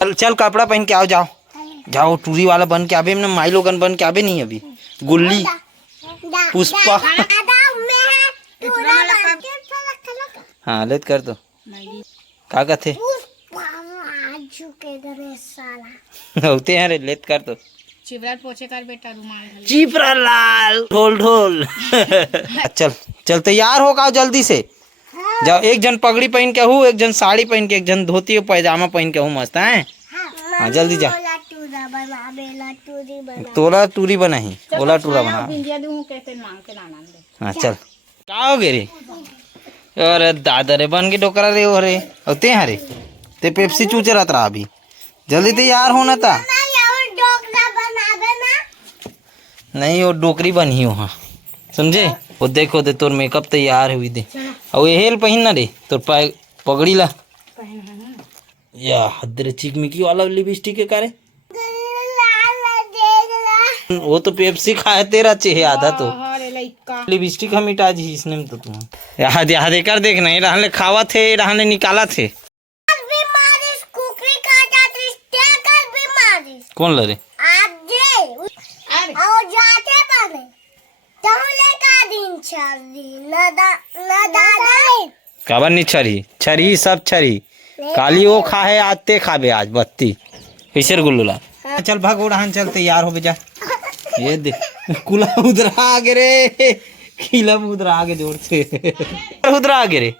चल चल कपड़ा पहन के आओ, जाओ जाओ टूरी वाला बन के आवे, माई लोगन बन के आवे नहीं अभी। गुल्ली पुष्पा हाँ लेत कर दो का कहते होते हैं रे लेत कर दो चिपरा पोछे कर बेटा रुमाल चिपरा लाल ढोल ढोल चल चल तैयार हो का जल्दी से जाओ। एक जन पगड़ी पहन के हूँ, एक जन साड़ी पहन के, एक जन धोती और पैजामा पहन के हूँ, मस्त है। हाँ जल्दी जा। तोला टूरी बना ही ओला टूरा बना। हाँ चल का हो गे रे, अरे दादा रे बन के डोकरा रे हो रे होते हैं रे ते पेप्सी चूचे रहता रहा अभी, जल्दी तैयार होना था। नहीं वो डोकरी बनी हो, हाँ समझे। वो देखो दे तोर मेकअप तैयार हुई दे और ये हेल पहन ना रे तोर पगड़ी ला या हदरे चिकमिकी वाला लिपस्टिक के करे वो तो पेप्सी खाए तेरा चेहे आधा तो लिपस्टिक हम मिटा जी इसने में तो तुम याद याद कर देख नहीं रहने खावा थे रहने निकाला थे। कौन लरे काबर नहीं छरी छरी सब छरी काली वो खा है आते खाबे आज बत्ती कैसे गुल्लूला। चल भाग उड़ान चल तैयार हो बेजा। ये देख कुला उधर आगे रे किला उधर आगे जोर से उधर आगे रे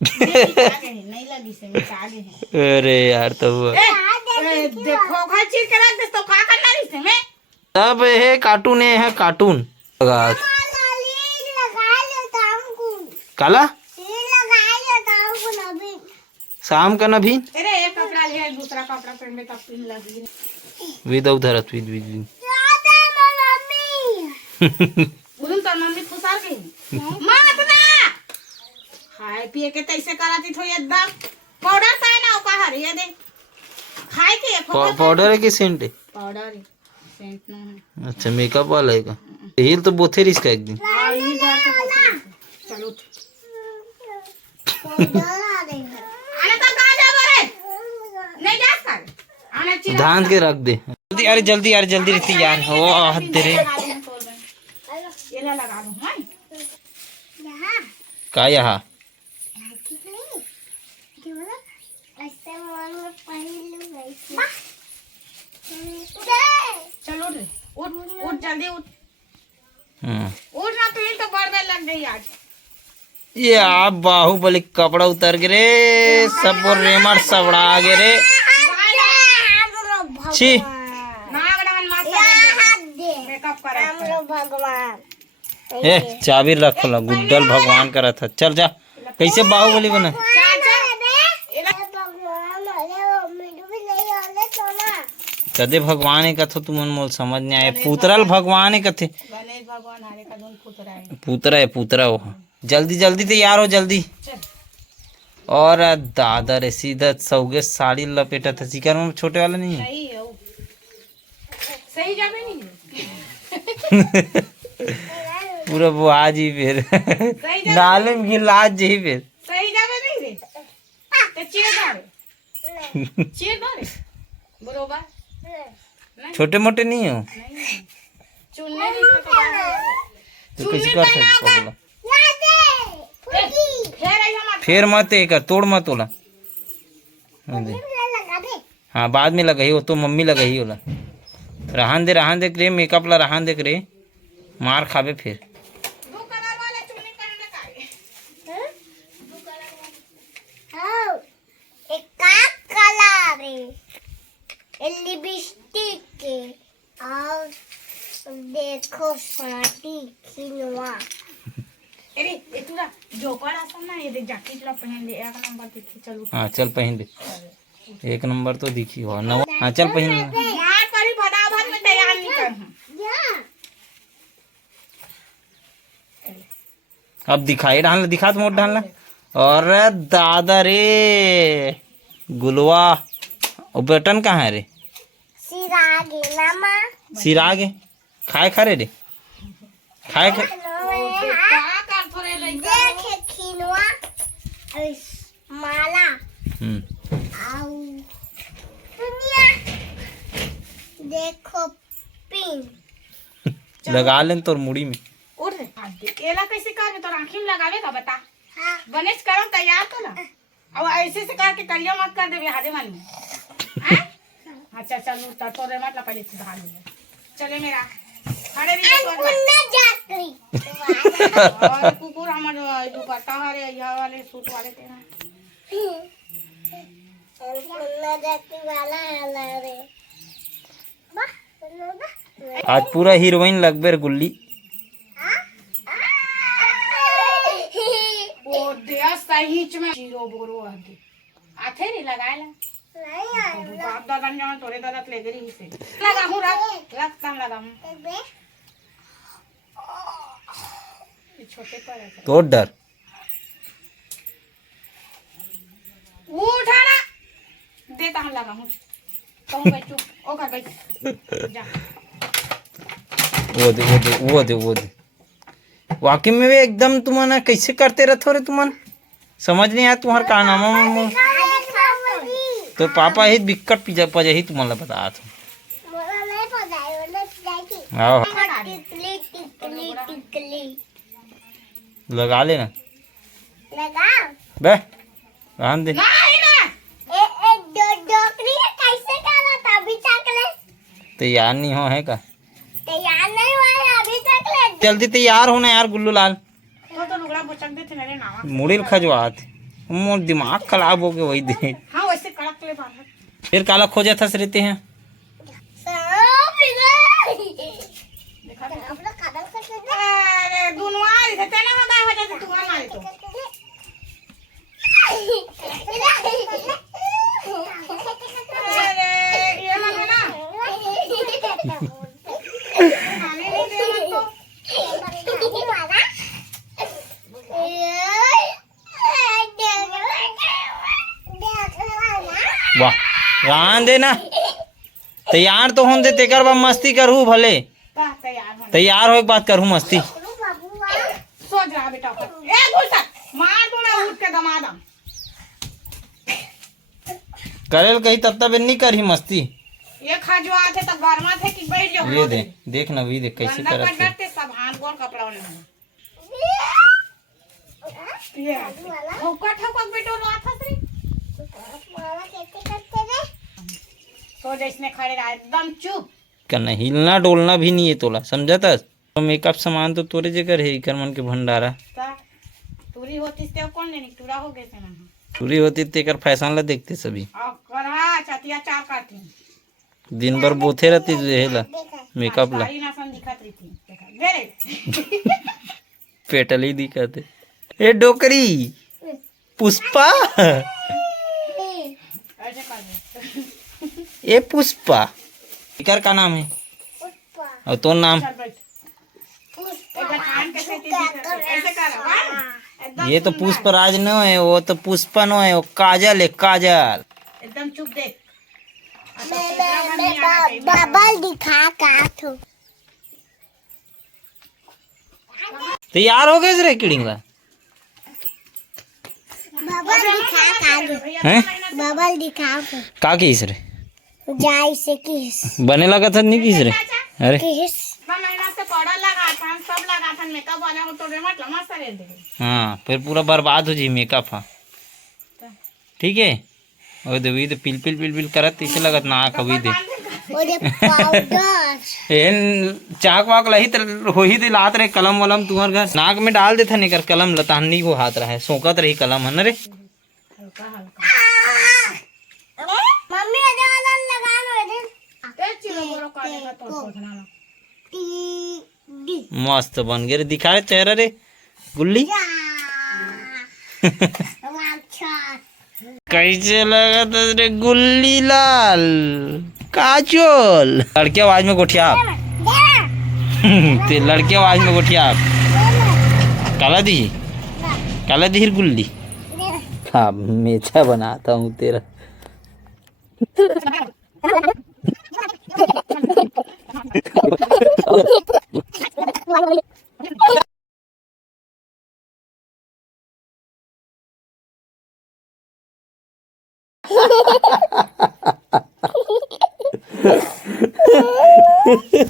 नहीं लगी से आगे है। अरे यार तो देखो खा करा तो खा करना रही से मैं सब है कार्टून है कार्टून काला शाम का नभी अरे एक कपड़ा ले दूसरा कपड़ा पहन में तब पिन लगी विद उधर विद विद बोलूं तो मम्मी खुशाल गई मत ना खाए पिए के तैसे कराती थो एकदम पाउडर था ना का हरिया दे खाए के पाउडर है कि सेंट है पाउडर है सेंट ना है। अच्छा मेकअप वाला है का हील तो बोथे रिस्क एक दिन चलो धान के रख दे जल्दी। अरे जल्दी यार जल्दी रहती यार हो हद रे का यहाँ चलो रे उठ उठ जल्दी उठ उठ ना पील तो बर्गर लग गई आज। ये आप बाहुबली कपड़ा उतर गे रे सब रेमर सबड़ा गे रे छी ए चाबी रखो ला गुड्डल भगवान करा था। चल जा कैसे बाहुबली बना कदे भगवान है कथो तुम मोल समझ नहीं आए पुतरल भगवान है कथे पुतरा है पुतरा वो जल्दी जल्दी तैयार हो जल्दी। और दादा रे सीधा सौगे साड़ी लपेटा था चिकन में छोटे वाला नहीं है सही जावे नहीं पूरा वो आज ही फिर नाले में गिलाज जी फिर सही जावे नहीं रे तो चीर दारे बरोबर छोटे मोटे नहीं हो चुनने नहीं तो कैसे कर सकते बोला फिर मत एक तोड़ मत होला हाँ बाद में लगा ही वो तो मम्मी लगा ही होला रहन दे करे मेकअप ला रहन दे करे मार खावे फिर देखो साटी खिलवा अरे ये तूरा जोपर आसन ना ये देख जैकेट ला पहन ले एक नंबर दिखी चलो हाँ चल पहन दे एक नंबर तो दिखी हो नवा हाँ चल पहन यार करी बड़ा भर में तैयार नहीं कर अब दिखाई डालना दिखा तो मोट डालना और दादा रे गुलवा और बटन कहाँ है रे सिरागे मामा सिरागे खाए खा रे खाए खा देखे खिलवा माला देखो पिन लगा लें तोर मुड़ी में। उठ रे हाथ दे एला कैसे कर तो आँखी में लगावे का बता हाँ बनेच करो तैयार तो ना अब ऐसे से कह के करियो मत कर दे हादे मन में हैं? अच्छा चलो तो रे मतलब पहले सुधार ले चले मेरा खड़े भी अन्नपूर्णा जाकरी और कुकुर हमारे दुपट्टा हरे यह वाले सूट वाले तेरा अन्नपूर्णा जाकरी वाला आला रे वाह आज पूरा हीरोइन लगबे रे गुल्ली। ओ दिया सहीच में जीरो बोरो आगे आथे नहीं लगाए ला नहीं आला बाप दादा ने जहाँ तोरे दादा ले गई से लगा हूँ रख तम लगा हूँ बे ये छोटे पर है तो डर उठाना देता हम लगा हूँ कहूँ बैठो ओ कर बैठ जा वो दे वाकई में भी एकदम तुमने कैसे करते रहते रे तुमन समझ नहीं आया तुम्हार का नाम है तो पापा ही बिक्कट पिजा पजा ही तुम्हारा बता था मोला नहीं पता है वो जाएगी आओ टिकली टिकली टिकली लगा लेना लगा बे रहन दे नहीं ना ए दो डोकरी कैसे करा था अभी तक ले तैयार नहीं हो है का तैयार नहीं हुआ है अभी तक ले जल्दी तैयार होना यार गुल्लू लाल तो लुगड़ा बुचक दे थे मेरे नावा मुड़ी खजवात मोर दिमाग खराब हो गया वही दे हाँ वैसे कड़क ले बाहर फिर काला खोजा था रहते हैं सब इधर देखा तो अपना कदम से कर अरे दुनवार से तेना होगा हो जाते तू मारे तो अरे ये मन है ना खाने नहीं देना तो वाह रहन देना तैयार तो होन दे तेकर बाद मस्ती करू भले का तैयार होना तैयार हो एक बात करू मस्ती सोच रहा बेटा ए गुलशन मार तू ना उठ के दमा दम करेल कही तब तब नहीं करी मस्ती ये खजवा थे तब गरमा थे कि बैठ जाओ ये दे देख ना भी देख कैसे गंदा करत कर है डरते सब हाथ गोर कपड़ा वाले ये ठोका ठोका बेटो लो था श्री सो जैसने खड़े रहा एकदम चुप करना हिलना डोलना भी नहीं है तोला समझा था तो मेकअप सामान तो तोरे जगह है कर मन के भंडारा ता पूरी होती से कौन लेने टूरा हो गए से ना पूरी होती तेकर फैशन ला देखते सभी और करा चतिया चार काटी दिन भर बोथे रहती हेला मेकअप ला सारी नासन दिखत रही थी देखा दे रे पेटल ही दिखाते ए डोकरी पुष्पा ऐसे कर दे ए पुष्पा इकर का नाम है और तो नाम चल बैठ एक कान के से ऐसे कर वाह एकदम ये तो सुंदर। पुष्पराज न है वो तो पुष्पा न है वो काजल है काजल एकदम चुप देख बबल दिखा का तो तैयार हो गए रे किड़िंगला बबल दिखा का हैं बबल दिखा का किस रे जाई से किस बने लगा था नहीं किस रे अरे किस महीना से पाउडर लगा था सब लगा था मेकअप वाला को तो रेमट लमा सरे दे हाँ फिर पूरा बर्बाद हो जी मेकअप हाँ ठीक है और दे तो पिल पिल पिल पिल करत इसे लगत ना कभी दे और ये पाउडर एन चाक वाक लही तो हो ही दे लात रहे कलम वलम तुम्हार घर नाक में डाल देता नहीं कर कलम लताहनी को हाथ रहा है सोकत रही कलम है ना रे हल्का हल्का मम्मी अरे वाला लगा लो इधर ए चिलो बोरो काटेगा तो सोचना ना टी डी मस्त बन गए रे दिखा रे चेहरा रे गुल्ली अच्छा कैसे लगा था रे गुल्ली लाल काजोल लड़के आवाज में गोठिया ते लड़के आवाज में गोठिया काला दी गुल्ली हाँ मेचा बनाता हूँ तेरा है